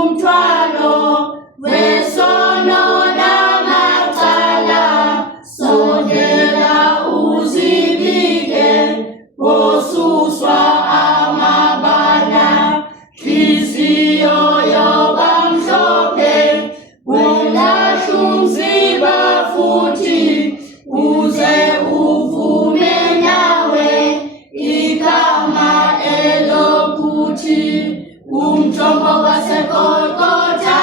umthwalo wesono namacala, sondela uzibike, osuswa amabala, hliziyo yobamhlophe, welahla umzimba futhi, uze uvume nawe igama elokuthi umthombo waseGolgotha,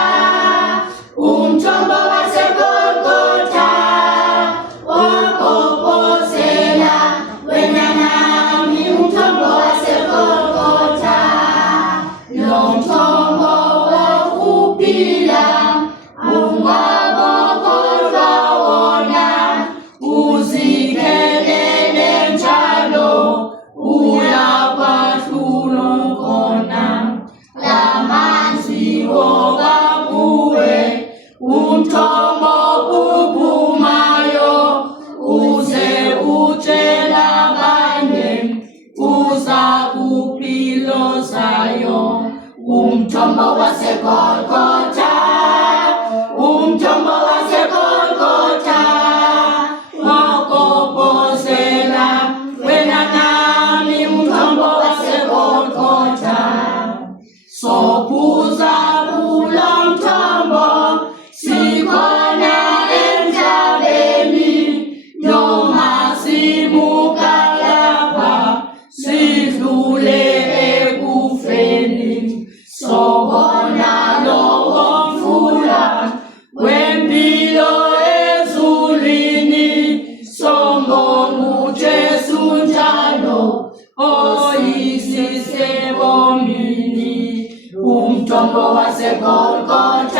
umthombo waseGolgotha, wakophozela wena nami umthombo waseGolgotha, lo mthombo wokuphila ungabokholwa wona, uzikhelele njalo uyakwahlula khona, lamanzi woba kuwe umthombo uphumayo, uze utshela abanye uza kuphilozayo, umthombo waseGolgotha, umthombo waseGolgotha, wakophozela wena nami umthombo waseGolgotha, sophuza kulo mthombo sikhona emhlabeni, noma simuka lapha sidlule ekufeni, sobona lowo mfula wempilo ezulwini, sombonga uJesu njalo oyisisebomini, umthombo waseGolgotha.